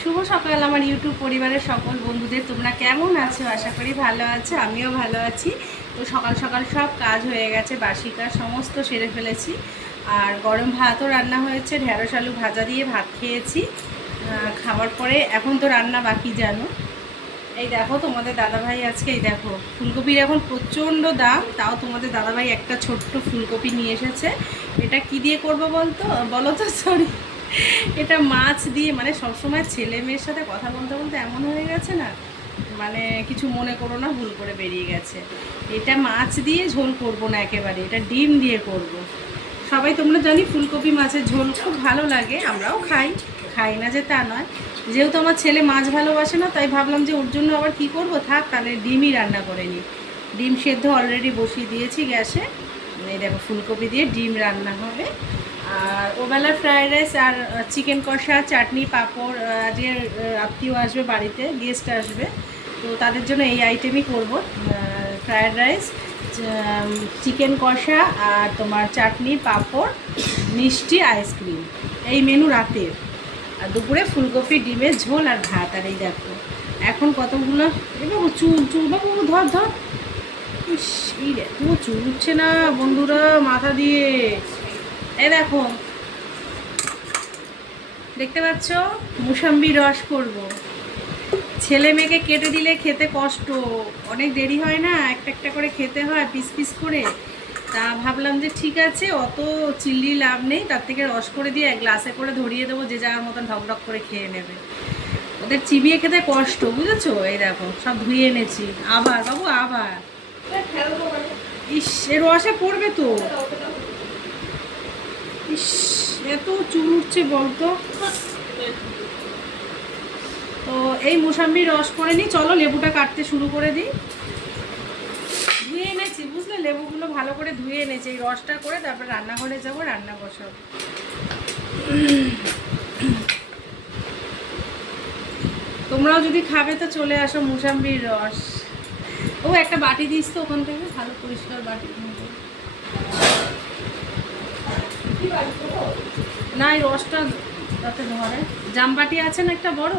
শুভ সকাল আমার ইউটিউব পরিবারের সকল বন্ধুদের। তোমরা কেমন আছো? আশা করি ভালো আছো, আমিও ভালো আছি। তো সকাল সকাল সব কাজ হয়ে গেছে, বাসি কাজ সমস্ত সেরে ফেলেছি। আর গরম ভাতও রান্না হয়েছে, ঢেঁড়স আলু ভাজা দিয়ে ভাত খেয়েছি। খাওয়ার পরে এখন তো রান্না বাকি জানো। এই দেখো তোমাদের দাদাভাই আজকে, এই দেখো ফুলকপির এখন প্রচণ্ড দাম, তাও তোমাদের দাদাভাই একটা ছোট্ট ফুলকপি নিয়ে এসেছে। এটা কি দিয়ে করবো বলো তো সরি, এটা মাছ দিয়ে, মানে সবসময় ছেলে মেয়ের সাথে কথা বলতে বলতে এমন হয়ে গেছে না, মানে কিছু মনে করো না, ভুল করে বেরিয়ে গেছে। এটা মাছ দিয়ে ঝোল করব না, একেবারে এটা ডিম দিয়ে করব। সবাই তোমরা জানি ফুলকপি মাছের ঝোল খুব ভালো লাগে, আমরাও খাই, খাই না যে তা নয়। যেহেতু আমার ছেলে মাছ ভালোবাসে না, তাই ভাবলাম যে ওর জন্য আবার কি করব, থাক তাহলে ডিমই রান্না করে নিই। ডিম সেদ্ধ অলরেডি বসিয়ে দিয়েছি গ্যাসে। এই দেখো ফুলকপি দিয়ে ডিম রান্না হবে। আর ওবেলার ফ্রায়েড রাইস আর চিকেন কষা, চাটনি, পাঁপড়। আজকে আত্মীয় আসবে বাড়িতে, গেস্ট আসবে, তো তাদের জন্য এই আইটেমই করব। ফ্রায়েড রাইস, চিকেন কষা আর তোমার চাটনি, পাঁপড়, মিষ্টি, আইসক্রিম, এই মেনু রাতের। আর দুপুরে ফুলকপি ডিমের ঝোল আর ভাত। আর এই দেখো এখন কতগুলো, এবার চুল চুল বাবু ধর ধর, এই এত চুল উঠছে না বন্ধুরা মাথা দিয়ে। এই দেখো দেখতে পাচ্ছ, মুসাম্বি রস করব। ছেলে মেয়েকে কেটে দিলে খেতে কষ্ট, অনেক দেরি হয় না, একটা একটা করে খেতে হয় পিস পিস করে। তা ভাবলাম যে ঠিক আছে, অত চিল্লি লাভ নেই, তার থেকে রস করে দিয়ে গ্লাসে করে ধরিয়ে দেবো, যে যার মতন ঢকঢক করে খেয়ে নেবে। ওদের চিবিয়ে খেতে কষ্ট, বুঝেছো? এই দেখো সব ধুয়ে এনেছি, আবার বাবু আবার, ইস এর রসে পড়বে তো। ইস এত চুল উঠছে বলতো। তো এই মোসাম্বির রস করে নিই, চলো লেবুটা কাটতে শুরু করে দিই। ধুয়ে এনেছি বুঝলে, লেবুগুলো ভালো করে ধুয়ে এনেছি। এই রসটা করে তারপর রান্নাঘরে যাবো, রান্না বসাবো। তোমরাও যদি খাবে তো চলে আসো, মোসাম্বির রস। ও একটা বাটি দিস তো ওখান থেকে, ভালো পরিষ্কার বাটি। না এই রসটা তাতে ধরে, জামবাটি আছে না একটা বড়,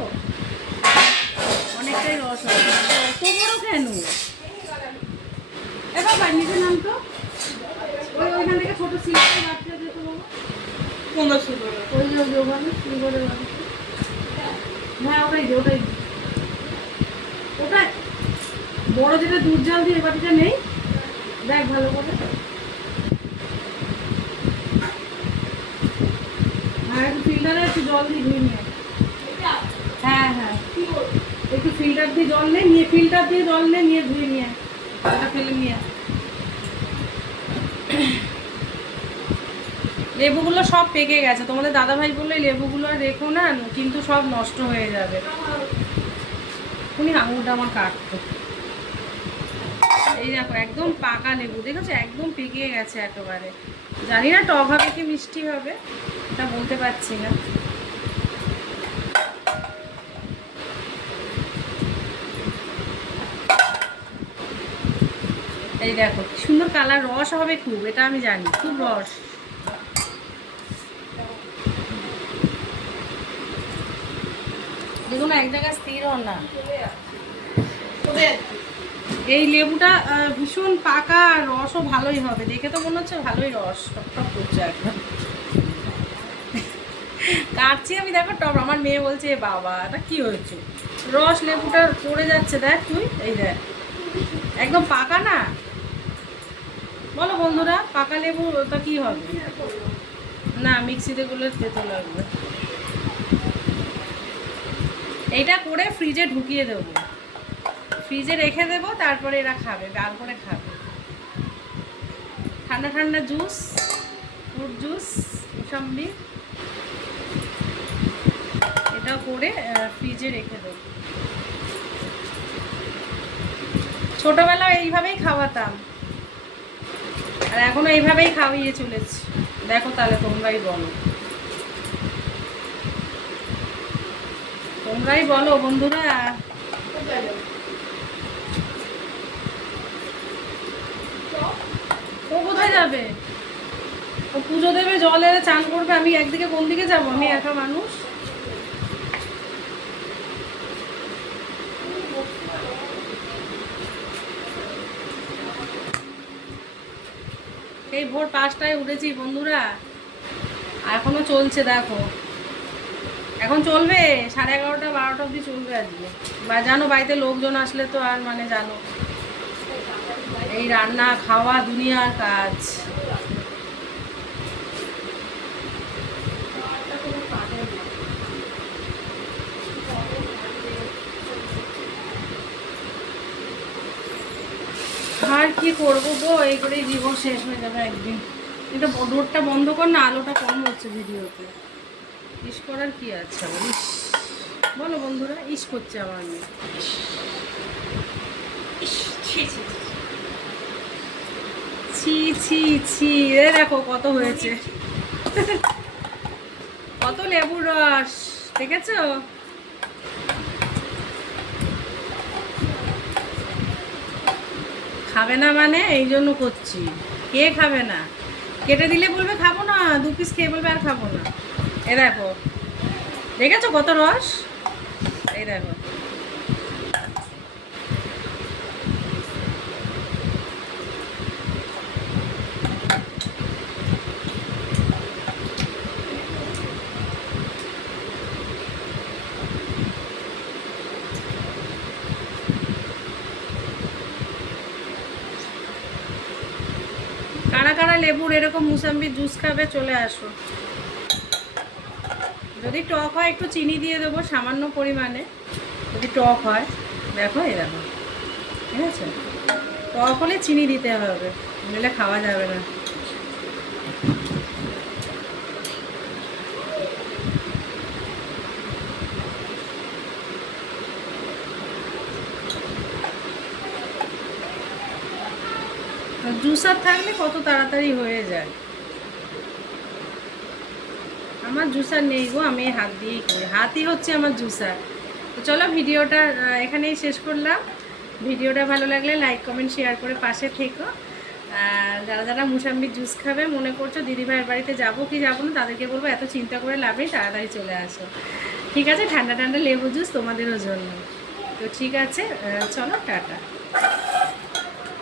অনেকটাই রস আছে। অত বড় কেন? এ বাবা নিজের নাম তো, ওইখান থেকে ছোট সিলিন্ডার বাচ্চা যেত বাবা, কোন সুন্দর ওই যে ওখানে সুন্দরের বাড়ি। হ্যাঁ ওটাই যে, ওটাই ওটাই বড় যেটা দুধ জাল দিয়ে, বাটিটা নেই, দেখ ভালো করে। হ্যাঁ একটু ফিল্টারে একটু জল দিয়ে ধুয়ে নিয়ে, হ্যাঁ হ্যাঁ একটু ফিল্টার দিয়ে জল নিয়ে, ফিল্টার দিয়ে জল নিয়ে ধুয়ে নিয়ে, ওটা ফেলে নিয়ে। লেবুগুলো সব পেকে গেছে, তোমাদের দাদাভাই বললে লেবুগুলো আর রেখো না, কিন্তু সব নষ্ট হয়ে যাবে। উনি আঙুরটা আমার কাটতো। এই দেখো একদম পাকা লেবু, দেখেছো একদম পেকে গেছে একেবারে। জানি না টক হবে কি মিষ্টি হবে, এটা বলতে পারছি না। এই দেখো কি সুন্দর কালার, রস হবে খুব, এটা আমি জানি, খুব রস। দেখুন এক জায়গায় স্থির হন না। এই লেবুটা ভীষণ পাকা, রসও ভালোই হবে, দেখে তো মনে হচ্ছে ভালোই রস, টকটক করছে একদম। কাটছি আমি, দেখো টপ। আমার মেয়ে বলছে বাবা এটা কি হয়েছে, রস লেবুটা পড়ে যাচ্ছে, দেখ তুই, এই দেখ একদম পাকা না। বলো বন্ধুরা, পাকা লেবু ওটা কি হবে? না মিক্সিতে গুলো তেতো লাগবে। এইটা করে ফ্রিজে ঢুকিয়ে দেবো, ফ্রিজে রেখে দেবো, তারপরে এরা খাবে, বার করে খাবে। ঠান্ডা ঠান্ডা জুস, ফ্রুট জুস, মোসাম্বি, এটা করে ফ্রিজে রেখে দেবো। ছোটবেলায় এইভাবেই খাওয়াতাম, আর এখনো এইভাবেই খাওয়িয়ে চলেছি। দেখো তাহলে তোমরাই বলো, তোমরাই বলো বন্ধুরা। ও কোথায় যাবে? ও পুজো দেবে, জল এলে চান করবে, আমি একদিকে কোন দিকে যাবো? আমি একা মানুষ। এই ভোর 5টায় উঠেছি বন্ধুরা, এখনো চলছে দেখো। এখন চলবে 11:30 12টা অবধি চলবে আজকে। বা জানো বাড়িতে লোকজন আসলে তো আর মানে জানো এই রান্না খাওয়া দুনিয়ার কাজ। আর কি করবো গো, এই করেই জীবন শেষ হয়ে যাবে একদিন। এটা ডোরটা বন্ধ কর না, আলোটা কম হচ্ছে ভিডিওতে। ইস করার কি আছে আবার, ইস বলো বন্ধুরা, ইস করছে আমার মেয়ে। ছি ছি ছি, এ দেখো কত হয়েছে, কত লেবুর রস দেখেছো? খাবে না মানে এই জন্য করছি। কে খাবে না? কেটে দিলে বলবে খাবো না, 2 পিস খেয়ে বলবে আর খাবো না। এ দেখো দেখেছো কত রস, এই দেখো। কারা কারা লেবুর এরকম মুসাম্বির জুস খাবে চলে আসো। যদি টক হয় একটু চিনি দিয়ে দেবো সামান্য পরিমাণে, যদি টক হয়। দেখো এই দেখো, ঠিক আছে? টক হলে চিনি দিতে হবে, নইলে খাওয়া যাবে না। জুসার থাকলে কত তাড়াতাড়ি হয়ে যায়। আমার জুসার নেই গো, আমি হাত দিয়েই করি, হাতই হচ্ছে আমার জুসার। তো চলো ভিডিওটা এখানেই শেষ করলাম। ভিডিওটা ভালো লাগলে লাইক কমেন্ট শেয়ার করে পাশে থেকো। আর যারা যারা মুসাম্বির জুস খাবে মনে করছো দিদিভাইয়ের বাড়িতে যাবো কি যাবো না, তাদেরকে বলবো এত চিন্তা করে লাভ নেই, তাড়াতাড়ি চলে আসো। ঠিক আছে, ঠান্ডা ঠান্ডা লেবু জুস তোমাদেরও জন্য। তো ঠিক আছে, চলো টাটা।